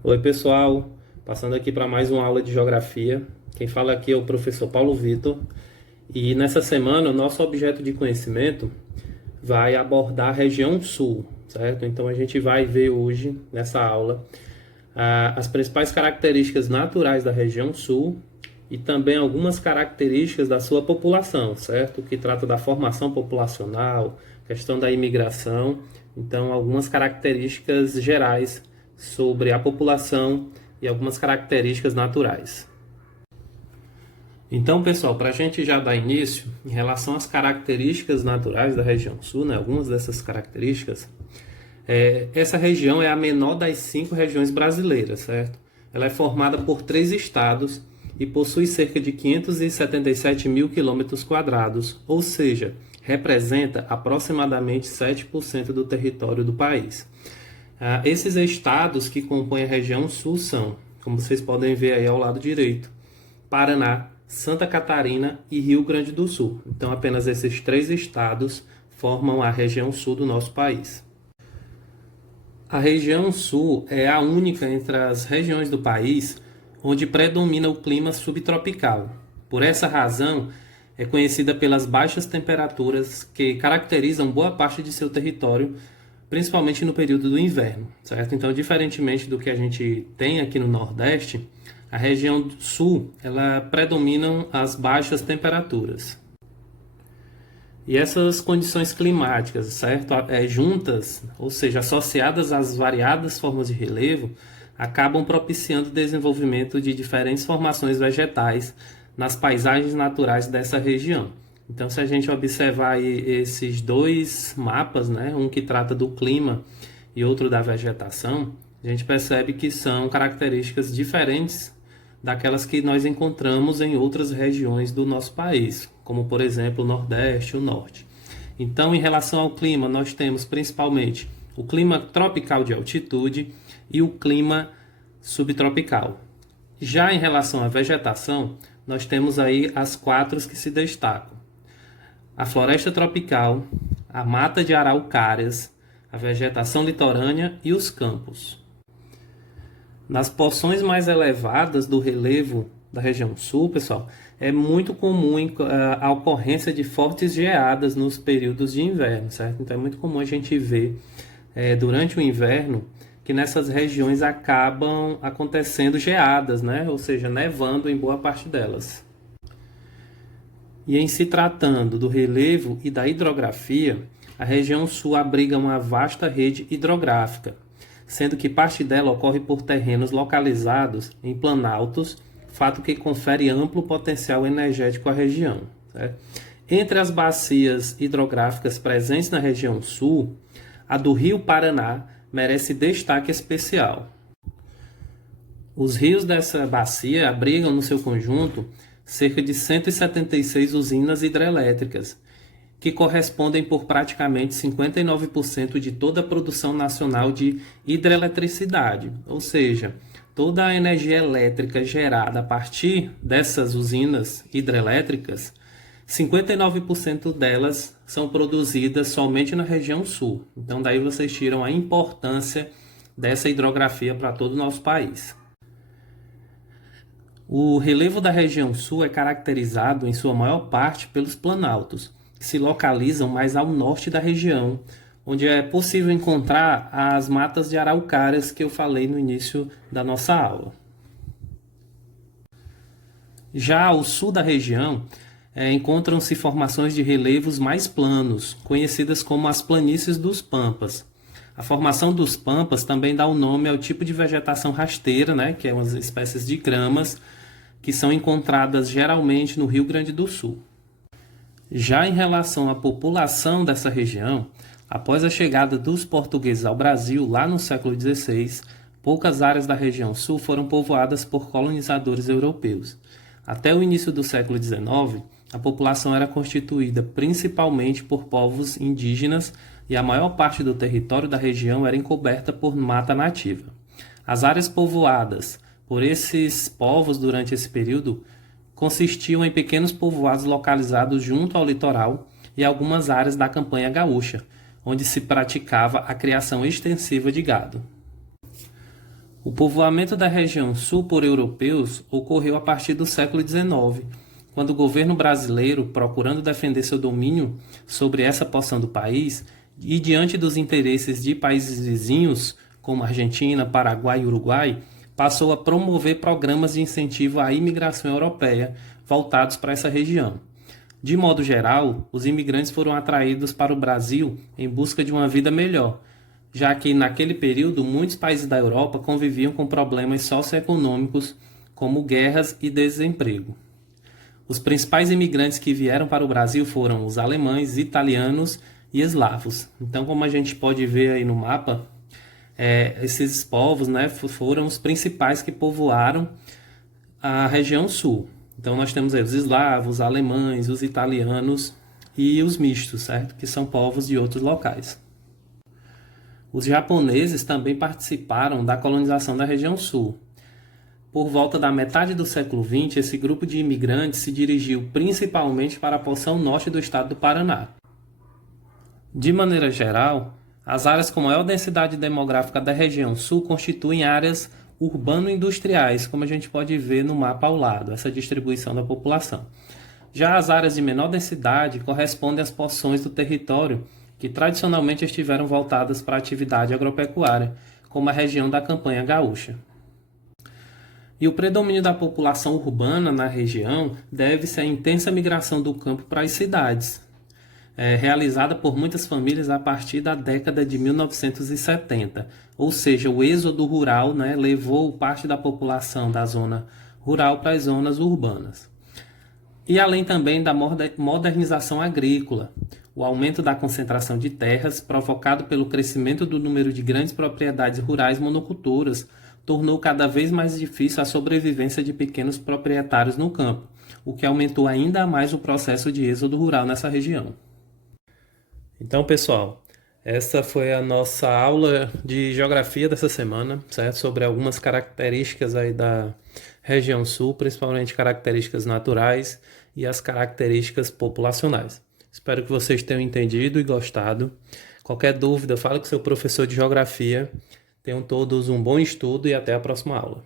Oi pessoal, passando aqui para mais uma aula de Geografia. Quem fala aqui é o professor Paulo Vitor. E nessa semana o nosso objeto de conhecimento vai abordar a região sul, certo? Então a gente vai ver hoje, nessa aula, as principais características naturais da região sul e também algumas características da sua população, certo? Que trata da formação populacional, questão da imigração, então algumas características gerais sobre a população e algumas características naturais. Então, pessoal, para a gente já dar início, em relação às características naturais da região sul, né, algumas dessas características, essa região é a menor das 5 regiões brasileiras, certo? Ela é formada por 3 estados e possui cerca de 577 mil quilômetros quadrados, ou seja, representa aproximadamente 7% do território do país. Esses estados que compõem a região sul são, como vocês podem ver aí ao lado direito, Paraná, Santa Catarina e Rio Grande do Sul. Então, apenas esses 3 estados formam a região sul do nosso país. A região sul é a única entre as regiões do país onde predomina o clima subtropical. Por essa razão, é conhecida pelas baixas temperaturas que caracterizam boa parte de seu território, principalmente no período do inverno, certo? Então, diferentemente do que a gente tem aqui no Nordeste, a região sul, ela predominam as baixas temperaturas. E essas condições climáticas, certo? Juntas, ou seja, associadas às variadas formas de relevo, acabam propiciando o desenvolvimento de diferentes formações vegetais nas paisagens naturais dessa região. Então, se a gente observar aí esses dois mapas, né, um que trata do clima e outro da vegetação, a gente percebe que são características diferentes daquelas que nós encontramos em outras regiões do nosso país, como, por exemplo, o Nordeste e o Norte. Então, em relação ao clima, nós temos principalmente o clima tropical de altitude e o clima subtropical. Já em relação à vegetação, nós temos aí as 4 que se destacam: a floresta tropical, a mata de araucárias, a vegetação litorânea e os campos. Nas porções mais elevadas do relevo da região sul, pessoal, é muito comum a ocorrência de fortes geadas nos períodos de inverno, certo? Então é muito comum a gente ver durante o inverno que nessas regiões acabam acontecendo geadas, né? Ou seja, nevando em boa parte delas. E em se tratando do relevo e da hidrografia, a região sul abriga uma vasta rede hidrográfica, sendo que parte dela ocorre por terrenos localizados em planaltos, fato que confere amplo potencial energético à região, certo? Entre as bacias hidrográficas presentes na região sul, a do Rio Paraná merece destaque especial. Os rios dessa bacia abrigam no seu conjunto cerca de 176 usinas hidrelétricas, que correspondem por praticamente 59% de toda a produção nacional de hidroeletricidade, ou seja, toda a energia elétrica gerada a partir dessas usinas hidrelétricas, 59% delas são produzidas somente na região sul. Então daí vocês tiram a importância dessa hidrografia para todo o nosso país. O relevo da região sul é caracterizado em sua maior parte pelos planaltos, que se localizam mais ao norte da região, onde é possível encontrar as matas de araucárias que eu falei no início da nossa aula. Já ao sul da região, encontram-se formações de relevos mais planos, conhecidas como as planícies dos Pampas. A formação dos Pampas também dá o nome ao tipo de vegetação rasteira, né, que é umas espécies de gramas, que são encontradas geralmente no Rio Grande do Sul. Já em relação à população dessa região, após a chegada dos portugueses ao Brasil lá no século XVI, poucas áreas da região sul foram povoadas por colonizadores europeus. Até o início do século XIX, a população era constituída principalmente por povos indígenas e a maior parte do território da região era encoberta por mata nativa. As áreas povoadas por esses povos durante esse período consistiam em pequenos povoados localizados junto ao litoral e algumas áreas da campanha gaúcha, onde se praticava a criação extensiva de gado. O povoamento da região sul por europeus ocorreu a partir do século XIX, quando o governo brasileiro, procurando defender seu domínio sobre essa porção do país e diante dos interesses de países vizinhos, como Argentina, Paraguai e Uruguai, passou a promover programas de incentivo à imigração europeia voltados para essa região. De modo geral, os imigrantes foram atraídos para o Brasil em busca de uma vida melhor, já que naquele período muitos países da Europa conviviam com problemas socioeconômicos como guerras e desemprego. Os principais imigrantes que vieram para o Brasil foram os alemães, italianos e eslavos. Então, como a gente pode ver aí no mapa, esses povos, né, foram os principais que povoaram a região sul. Então, nós temos aí os eslavos, os alemães, os italianos e os mistos, certo? Que são povos de outros locais. Os japoneses também participaram da colonização da região sul. Por volta da metade do século XX, esse grupo de imigrantes se dirigiu principalmente para a porção norte do estado do Paraná. De maneira geral, as áreas com maior densidade demográfica da região sul constituem áreas urbano-industriais, como a gente pode ver no mapa ao lado, essa distribuição da população. Já as áreas de menor densidade correspondem às porções do território que tradicionalmente estiveram voltadas para a atividade agropecuária, como a região da Campanha Gaúcha. E o predomínio da população urbana na região deve-se à intensa migração do campo para as cidades, realizada por muitas famílias a partir da década de 1970, ou seja, o êxodo rural, né, levou parte da população da zona rural para as zonas urbanas. E além também da modernização agrícola, o aumento da concentração de terras, provocado pelo crescimento do número de grandes propriedades rurais monocultoras, tornou cada vez mais difícil a sobrevivência de pequenos proprietários no campo, o que aumentou ainda mais o processo de êxodo rural nessa região. Então, pessoal, essa foi a nossa aula de geografia dessa semana, certo? Sobre algumas características aí da região sul, principalmente características naturais e as características populacionais. Espero que vocês tenham entendido e gostado. Qualquer dúvida, fale com seu professor de geografia. Tenham todos um bom estudo e até a próxima aula.